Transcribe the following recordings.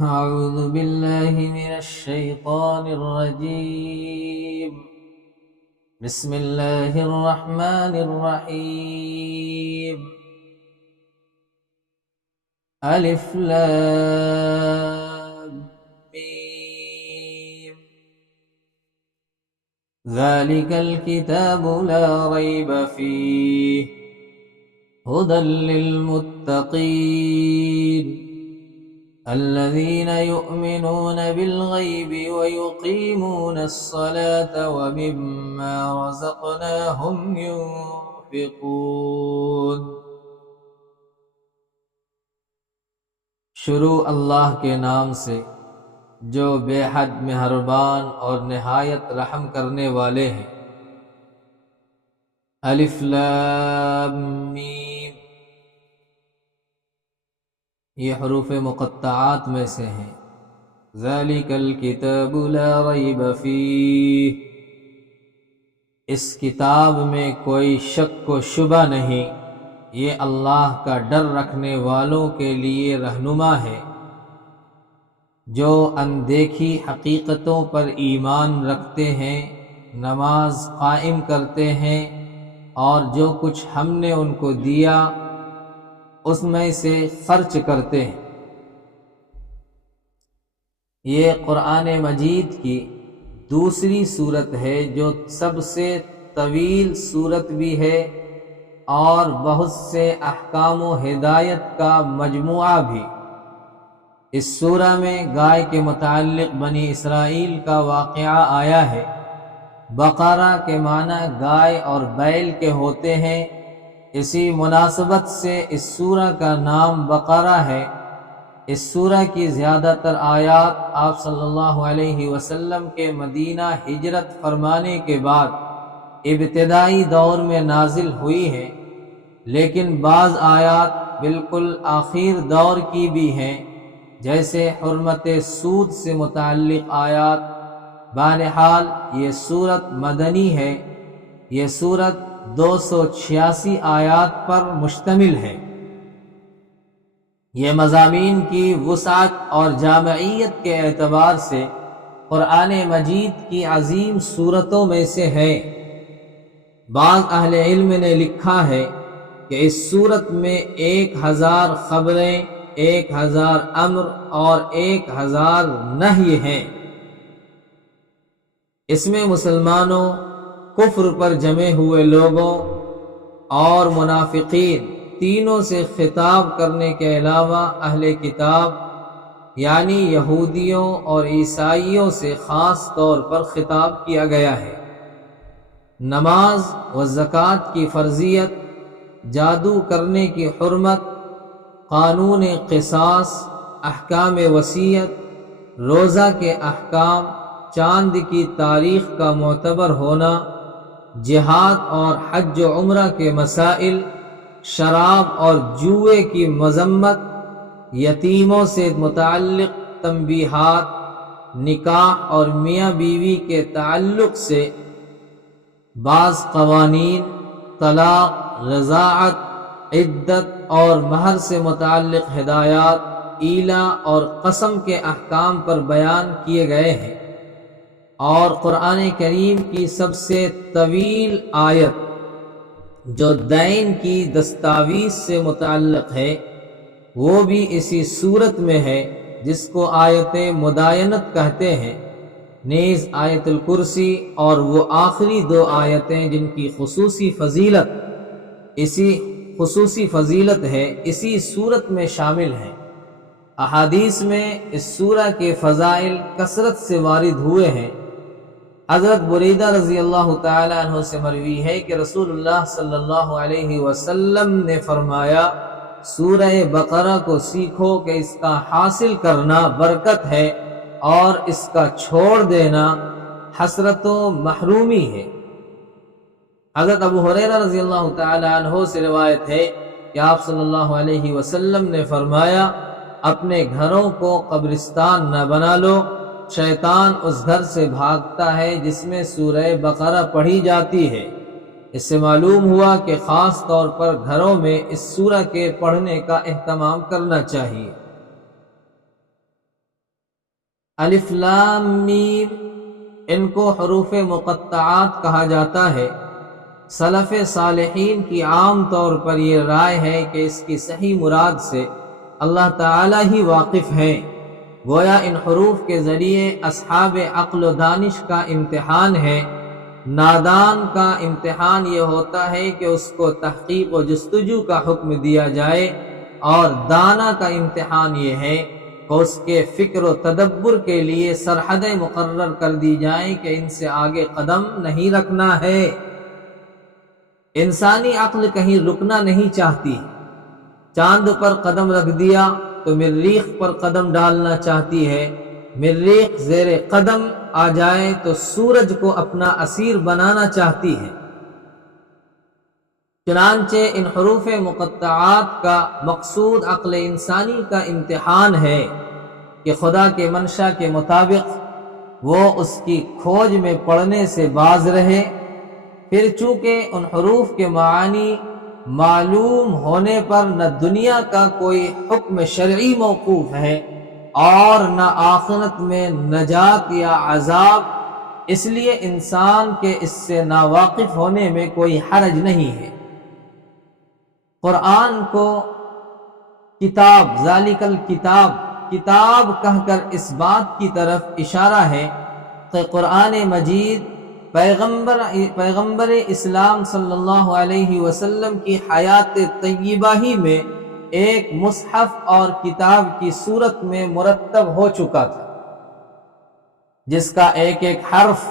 أعوذ بالله من الشيطان الرجيم. بسم الله الرحمن الرحيم. ألف لام ميم. ذلك الكتاب لا ريب فيه هدى للمتقين الذين يؤمنون بالغيب ويقيمون الصلاة ومما رزقناهم ينفقون. شروع اللہ کے نام سے جو بے حد مہربان اور نہایت رحم کرنے والے ہیں. الف لام میم، یہ حروف مقطعات میں سے ہیں. ذالک الکتاب لا ریب فیہ، اس کتاب میں کوئی شک و شبہ نہیں، یہ اللہ کا ڈر رکھنے والوں کے لیے رہنما ہے، جو اندیکھی حقیقتوں پر ایمان رکھتے ہیں، نماز قائم کرتے ہیں، اور جو کچھ ہم نے ان کو دیا اس میں سے خرچ کرتے ہیں. یہ قرآن مجید کی دوسری صورت ہے جو سب سے طویل صورت بھی ہے اور بہت سے احکام و ہدایت کا مجموعہ بھی. اس سورہ میں گائے کے متعلق بنی اسرائیل کا واقعہ آیا ہے. بقرہ کے معنی گائے اور بیل کے ہوتے ہیں، اسی مناسبت سے اس سورہ کا نام بقرہ ہے. اس سورہ کی زیادہ تر آیات آپ صلی اللہ علیہ وسلم کے مدینہ ہجرت فرمانے کے بعد ابتدائی دور میں نازل ہوئی ہیں، لیکن بعض آیات بالکل آخر دور کی بھی ہیں، جیسے حرمت سود سے متعلق آیات. بہرحال یہ سورت مدنی ہے. یہ سورت 286 آیات پر مشتمل ہے. یہ مضامین کی وسعت اور جامعیت کے اعتبار سے قرآن مجید کی عظیم سورتوں میں سے ہے. بعض اہل علم نے لکھا ہے کہ اس سورت میں 1000 خبریں، 1000 امر اور 1000 نہی ہیں. اس میں مسلمانوں، کفر پر جمے ہوئے لوگوں اور منافقین تینوں سے خطاب کرنے کے علاوہ اہل کتاب یعنی یہودیوں اور عیسائیوں سے خاص طور پر خطاب کیا گیا ہے. نماز و زکوٰۃ کی فرضیت، جادو کرنے کی حرمت، قانون قصاص، احکام وصیت، روزہ کے احکام، چاند کی تاریخ کا معتبر ہونا، جہاد اور حج و عمرہ کے مسائل، شراب اور جوئے کی مذمت، یتیموں سے متعلق تنبیہات، نکاح اور میاں بیوی کے تعلق سے بعض قوانین، طلاق، رضاعت، عدت اور مہر سے متعلق ہدایات، ایلا اور قسم کے احکام پر بیان کیے گئے ہیں. اور قرآن کریم کی سب سے طویل آیت جو دین کی دستاویز سے متعلق ہے وہ بھی اسی صورت میں ہے، جس کو آیت مداینت کہتے ہیں. نیز آیت الکرسی اور وہ آخری 2 آیتیں جن کی خصوصی فضیلت ہے اسی صورت میں شامل ہیں. احادیث میں اس سورہ کے فضائل کثرت سے وارد ہوئے ہیں. حضرت بریدہ رضی اللہ تعالی عنہ سے مروی ہے کہ رسول اللہ صلی اللہ علیہ وسلم نے فرمایا، سورہ بقرہ کو سیکھو کہ اس کا حاصل کرنا برکت ہے اور اس کا چھوڑ دینا حسرت و محرومی ہے. حضرت ابو ہریرہ رضی اللہ تعالی عنہ سے روایت ہے کہ آپ صلی اللہ علیہ وسلم نے فرمایا، اپنے گھروں کو قبرستان نہ بنا لو. شیطان اس گھر سے بھاگتا ہے جس میں سورہ بقرہ پڑھی جاتی ہے. اس سے معلوم ہوا کہ خاص طور پر گھروں میں اس سورہ کے پڑھنے کا اہتمام کرنا چاہیے. الف لام میم، ان کو حروف مقطعات کہا جاتا ہے۔ سلف صالحین کی عام طور پر یہ رائے ہے کہ اس کی صحیح مراد سے اللہ تعالی ہی واقف ہے۔ گویا ان حروف کے ذریعے اصحاب عقل و دانش کا امتحان ہے۔ نادان کا امتحان یہ ہوتا ہے کہ اس کو تحقیق و جستجو کا حکم دیا جائے، اور دانا کا امتحان یہ ہے کہ اس کے فکر و تدبر کے لیے سرحدیں مقرر کر دی جائیں کہ ان سے آگے قدم نہیں رکھنا ہے۔ انسانی عقل کہیں رکنا نہیں چاہتی۔ چاند پر قدم رکھ دیا تو مریخ پر قدم ڈالنا چاہتی ہے، مریخ زیر قدم آ جائے تو سورج کو اپنا اسیر بنانا چاہتی ہے۔ چنانچہ ان حروف مقطعات کا مقصود عقل انسانی کا امتحان ہے کہ خدا کے منشا کے مطابق وہ اس کی کھوج میں پڑنے سے باز رہے۔ پھر چونکہ ان حروف کے معانی معلوم ہونے پر نہ دنیا کا کوئی حکم شرعی موقوف ہے اور نہ آخرت میں نجات یا عذاب، اس لیے انسان کے اس سے ناواقف ہونے میں کوئی حرج نہیں ہے۔ قرآن کو کتاب، ذالک الکتاب، کتاب کہہ کر اس بات کی طرف اشارہ ہے کہ قرآن مجید پیغمبر اسلام صلی اللہ علیہ وسلم کی حیات طیبہ ہی میں ایک مصحف اور کتاب کی صورت میں مرتب ہو چکا تھا، جس کا ایک ایک حرف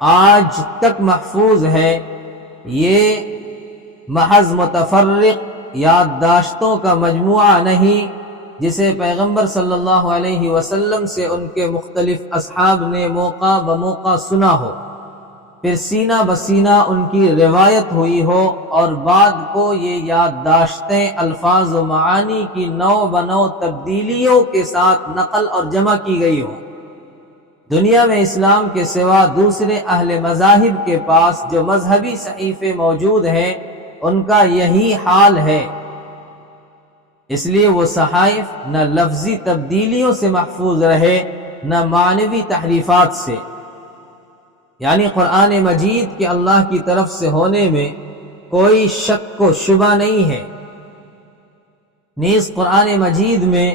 آج تک محفوظ ہے۔ یہ محض متفرق یادداشتوں کا مجموعہ نہیں جسے پیغمبر صلی اللہ علیہ وسلم سے ان کے مختلف اصحاب نے موقع بموقع سنا ہو، پھر سینہ بسینہ ان کی روایت ہوئی ہو، اور بعد کو یہ یادداشتیں الفاظ و معانی کی نو بنو تبدیلیوں کے ساتھ نقل اور جمع کی گئی ہو۔ دنیا میں اسلام کے سوا دوسرے اہل مذاہب کے پاس جو مذہبی صحیفے موجود ہیں، ان کا یہی حال ہے۔ اس لیے وہ صحائف نہ لفظی تبدیلیوں سے محفوظ رہے نہ معنوی تحریفات سے۔ یعنی قرآن مجید کے اللہ کی طرف سے ہونے میں کوئی شک و شبہ نہیں ہے۔ نیز قرآن مجید میں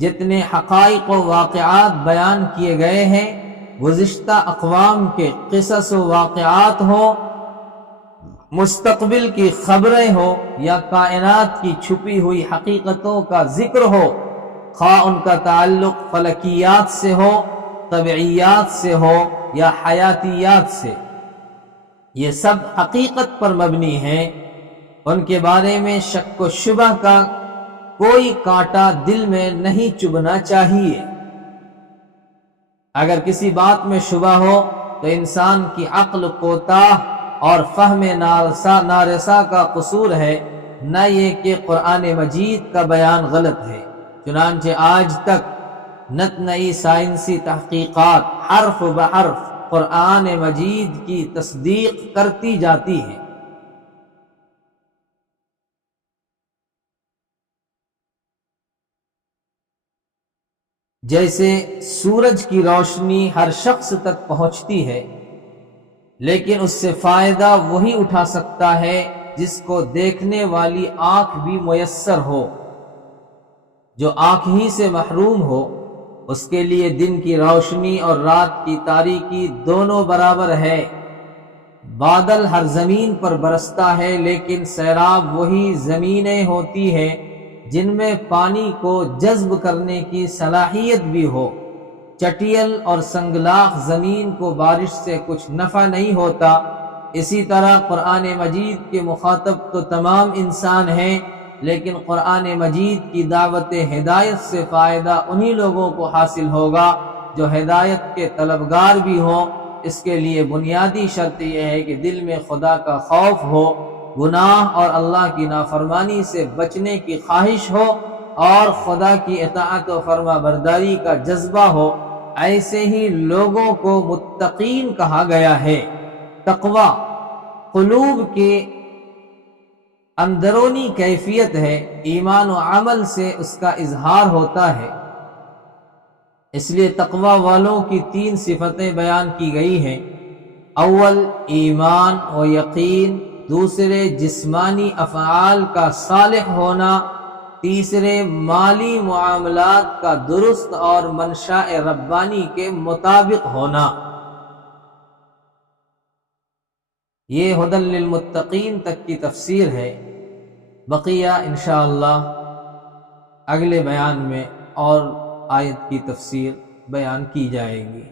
جتنے حقائق و واقعات بیان کیے گئے ہیں، گزشتہ اقوام کے قصص و واقعات ہوں، مستقبل کی خبریں ہوں، یا کائنات کی چھپی ہوئی حقیقتوں کا ذکر ہو، خواہ ان کا تعلق فلکیات سے ہو، طبعیات سے ہو یا حیاتیات سے، یہ سب حقیقت پر مبنی ہیں۔ ان کے بارے میں شک و شبہ کا کوئی کانٹا دل میں نہیں چبھنا چاہیے۔ اگر کسی بات میں شبہ ہو تو انسان کی عقل کوتاہ اور فہم نارسا کا قصور ہے، نہ یہ کہ قرآن مجید کا بیان غلط ہے۔ چنانچہ آج تک نت نئی سائنسی تحقیقات حرف بحرف قرآن مجید کی تصدیق کرتی جاتی ہیں۔ جیسے سورج کی روشنی ہر شخص تک پہنچتی ہے، لیکن اس سے فائدہ وہی اٹھا سکتا ہے جس کو دیکھنے والی آنکھ بھی میسر ہو۔ جو آنکھ ہی سے محروم ہو، اس کے لیے دن کی روشنی اور رات کی تاریکی دونوں برابر ہے۔ بادل ہر زمین پر برستا ہے، لیکن سیلاب وہی زمینیں ہوتی ہیں جن میں پانی کو جذب کرنے کی صلاحیت بھی ہو۔ چٹیل اور سنگلاخ زمین کو بارش سے کچھ نفع نہیں ہوتا۔ اسی طرح قرآن مجید کے مخاطب تو تمام انسان ہیں، لیکن قرآن مجید کی دعوت ہدایت سے فائدہ انہی لوگوں کو حاصل ہوگا جو ہدایت کے طلبگار بھی ہوں۔ اس کے لیے بنیادی شرط یہ ہے کہ دل میں خدا کا خوف ہو، گناہ اور اللہ کی نافرمانی سے بچنے کی خواہش ہو، اور خدا کی اطاعت و فرما برداری کا جذبہ ہو۔ ایسے ہی لوگوں کو متقین کہا گیا ہے۔ تقوی قلوب کے اندرونی کیفیت ہے، ایمان و عمل سے اس کا اظہار ہوتا ہے۔ اس لیے تقوی والوں کی 3 صفتیں بیان کی گئی ہیں۔ اول ایمان و یقین، دوسرے جسمانی افعال کا صالح ہونا، تیسرے مالی معاملات کا درست اور منشاء ربانی کے مطابق ہونا۔ یہ ھدی للمتقین تک کی تفسیر ہے، بقیہ انشاءاللہ اگلے بیان میں اور آیت کی تفسیر بیان کی جائے گی۔